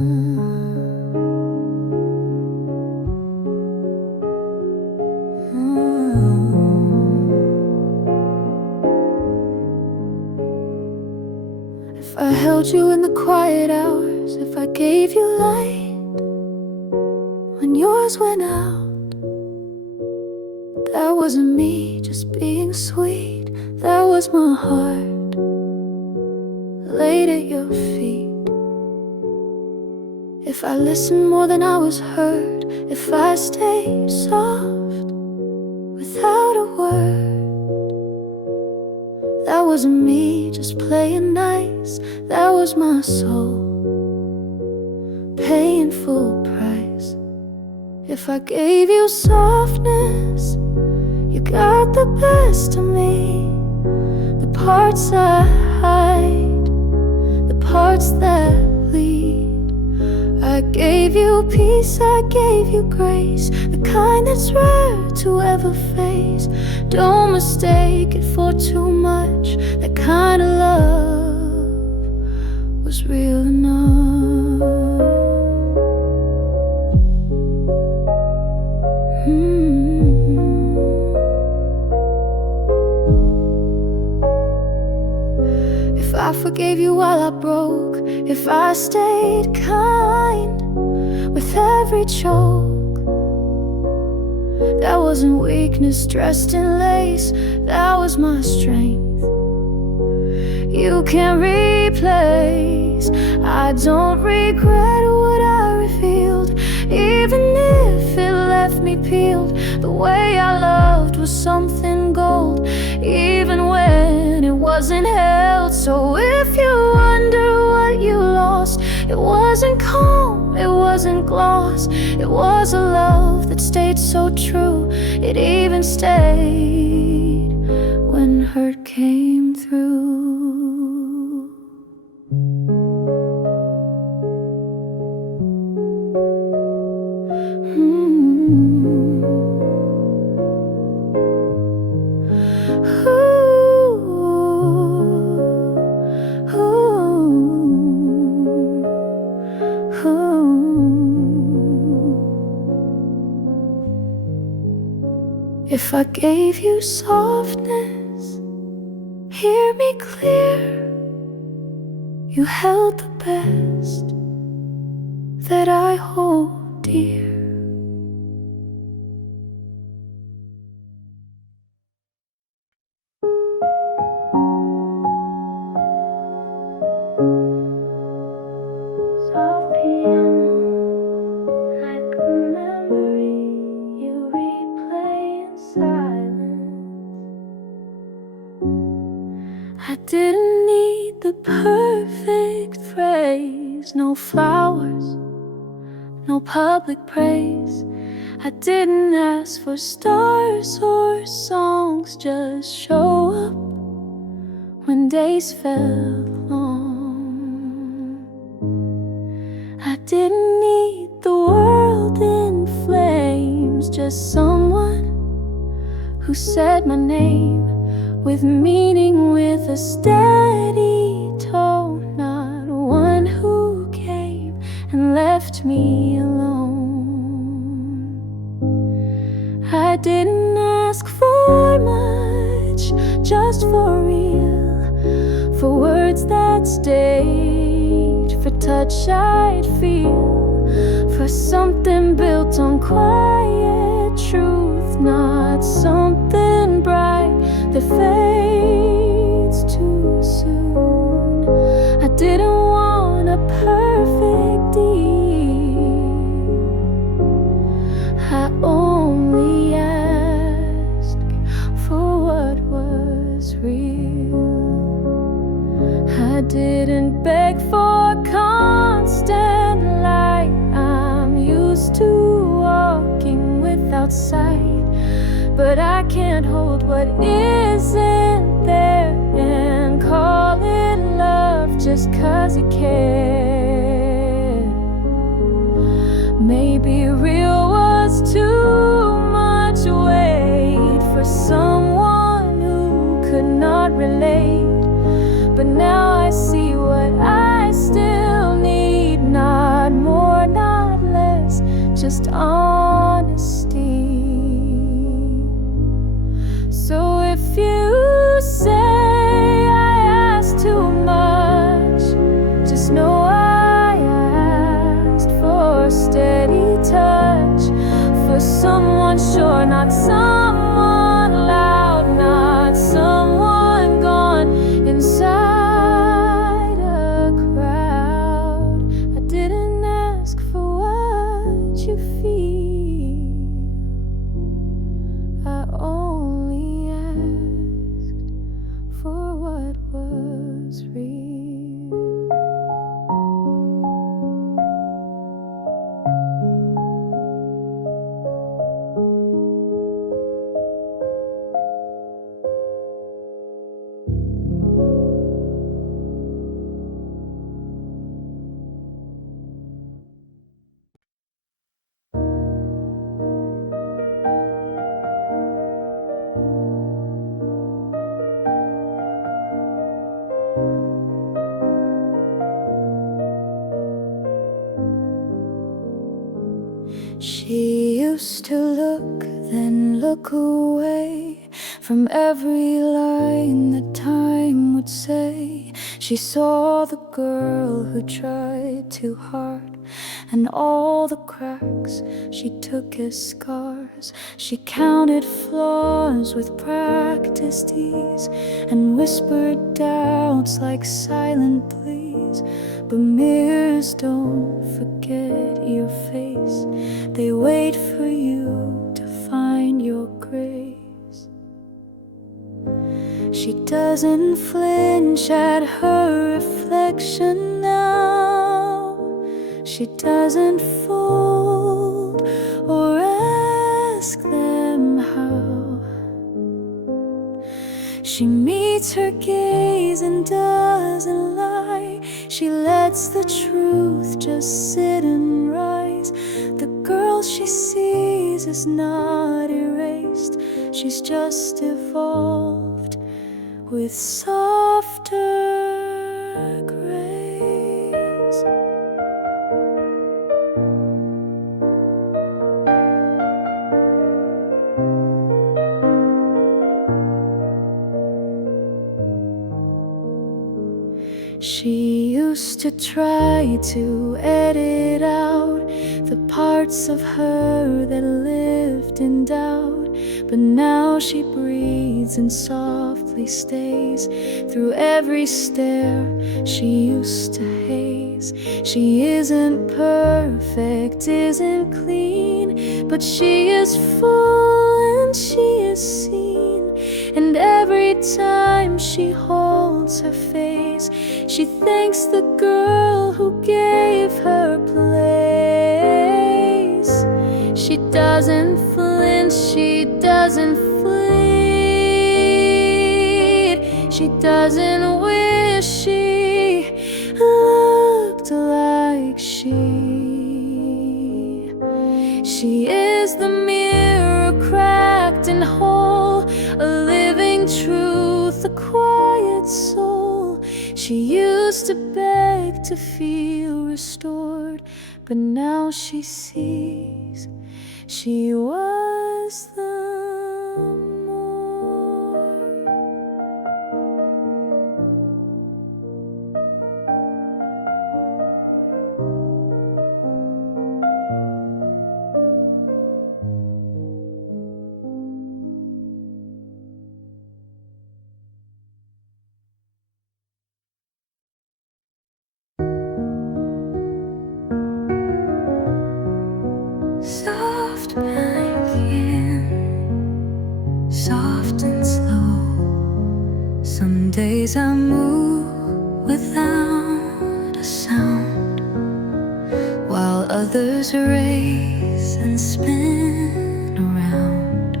If I held you in the quiet hours, if I gave you light when yours went out, that wasn't me just being sweet. That was my heart laid at your feet. If I listened more than I was heard, if I stayed soft without a word, that wasn't me just playing nice. That was my soul paying full price. If I gave you softness, you got the best of me. The parts I hide, the parts that bleed. I gave you peace, I gave you grace, the kind that's rare to ever face. Don't mistake it for too much. That kind of love was real enough. If I forgave you while I broke, if I stayed kind with every choke, that wasn't weakness dressed in lace, that was my strength. You can't replace. I don't regret what I revealed, even if it left me peeled. The way I loved was something gold, even when it wasn't held. So if you wonder what you lost, it wasn't calm, it wasn't gloss. It was a love that stayed so true. It even stayed when hurt came through. If I gave you softness, hear me clear. You held the best that I hold dear. Soft piano, like a memory you replay in silence. I didn't need the perfect phrase, no flowers, no public praise. I didn't ask for stars or songs, just show up when days felt long. I didn't need the world in flames, just someone who said my name with meaning, with a steady tone. Not one who came and left me alone. I didn't ask for much, just for real, for words that stayed, for touch I'd feel, for something built on quiet truth, not something bright that fades too soon. I didn't want a perfect deed, I only asked for what was real. I didn't beg for constant light. I'm used to walking without sight, but I can't hold what isn't there and call it love just 'cause you care. Maybe real was too much weight for someone who could not relate, but now I see what I still need, not just honesty. So if you say I asked too much, just know I asked for a steady touch, for someone sure, not someone loud, not someone gone inside a crowd. I didn't ask for what you feel, I only asked for what was real. She used to look, then look away from every line that time would say. She saw the girl who tried too hard, and all the cracks she took as scars. She counted flaws with practiced ease, and whispered doubts like silent pleas. But mirrors don't forget your face, they wait for you to find your grace. She doesn't flinch at her reflection now. She doesn't fold or ask them how. She meets her gaze and doesn't lie. She lets the truth just sit and rise. The girl she sees is not erased, she's just evolved with softer grace. She used to try to edit out the parts of her that lived in doubt, but now she breathes and softly stays through every stare she used to haze. She isn't perfect, isn't clean, but she is full and she is seen. And every time she holds her face, she thanks the girl who gave her place. She doesn't flinch, she doesn't flee. She doesn't wish she looked like she. She is the mirror, cracked and whole, a living truth, a quiet soul. She used to beg to feel restored, but now she sees she was the more. Soft banking, soft and slow. Some days I move without a sound, while others race and spin around.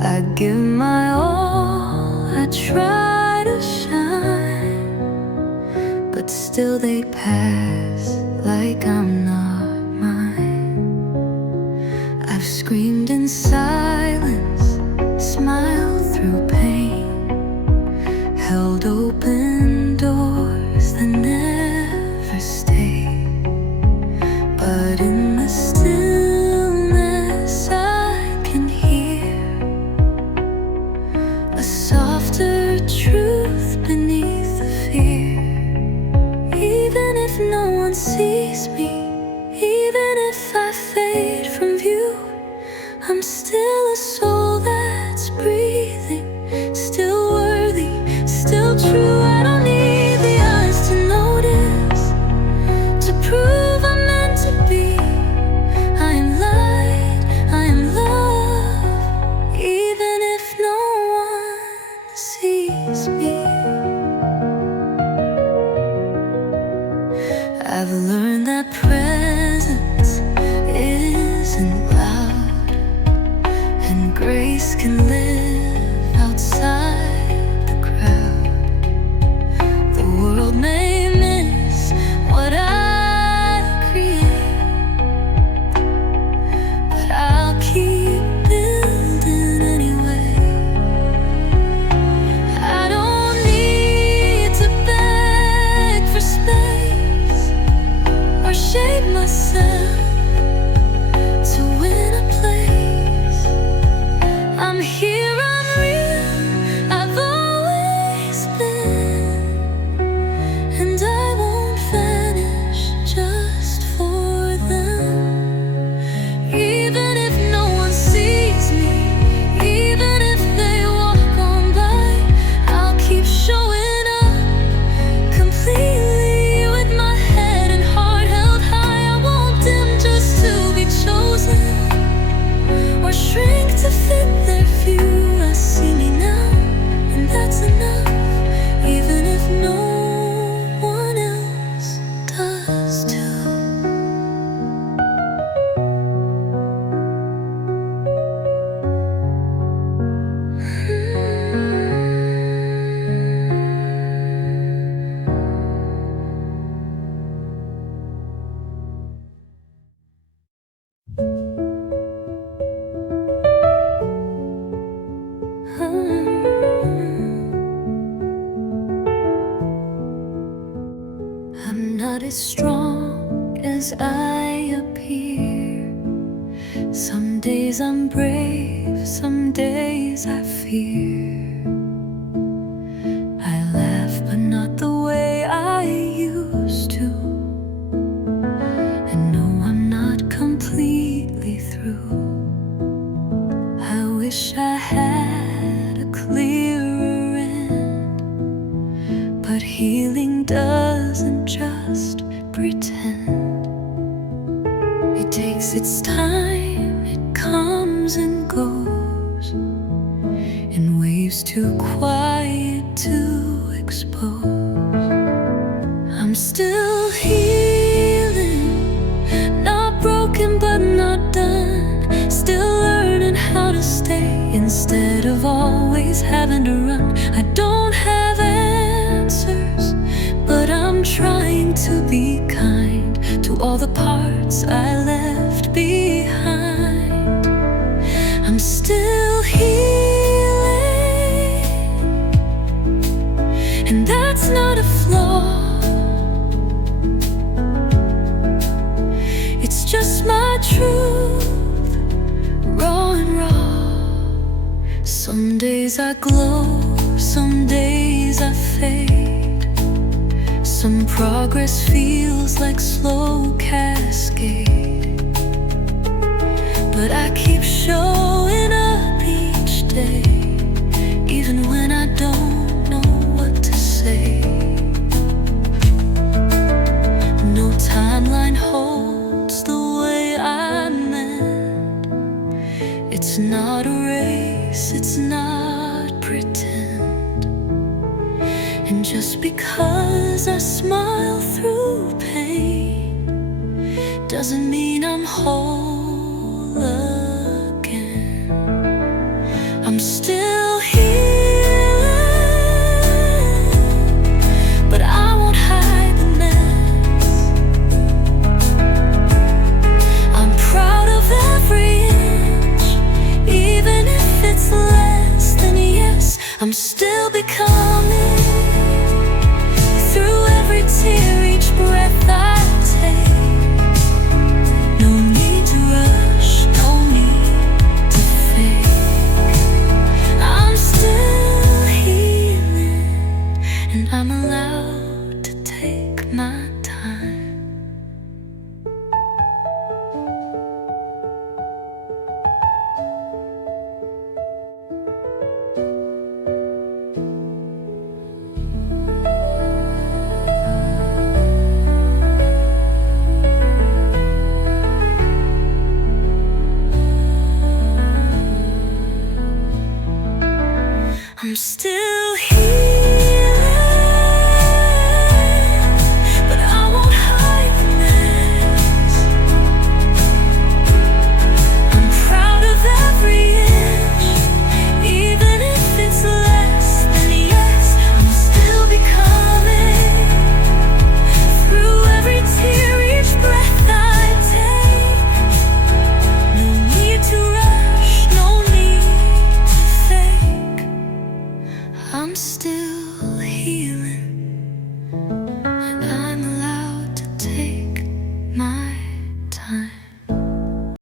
I give my all, I try to shine, but still they pass like I'm not mine. I've screamed in silence, smiled through pain, held open doors that never stayed. But in the stillness if no one sees me, even if I fade from view, I'm still a soul that's breathing, still worthy, still true. I don't need the eyes to notice, to prove I'm meant to be. I am light, I am love, even if no one sees me. I've learned that presence isn't loud, and grace can live outside the crowd. The world may miss what I create, but I'll keep building anyway. I don't need to beg for space or shape myself to win a place. I'm here, I'm real, I've always been, and I won't vanish just for them. Even if no one sees me, even if they walk on by, I'll keep showing up completely with my head and heart held high. I won't dim just to be chosen, or shrink to fit their view. I see me now, and that's enough, even if no one else does too. I'm not as strong as I appear. Some days I'm brave, some days I fear. I laugh, but not the way I used to. And no, I'm not completely through. I wish I had a clearer end, but healing doesn't just pretend. It takes its time, it comes and goes in waves too quiet to expose. I'm still healing, not broken but not done, still learning how to stay instead of always having to run. I don't have answers, but I'm trying to be kind to all the parts I left behind. I'm still healing, and that's not a flaw. It's just my truth, raw and raw. Some days I glow, some days I fade. Some progress feels like slow cascade, but I keep showing up each day, even when I don't know what to say. No timeline holds the way I meant. It's not a race, it's not pretend. And just because I smile through pain doesn't mean I'm whole again. I'm still healing, but I won't hide the mess. I'm proud of every inch, even if it's less than yes. I'm still becoming, through every tear, each breath I take. No need to rush, no need to fake. I'm still healing, and I'm allowed to take my time. I'm still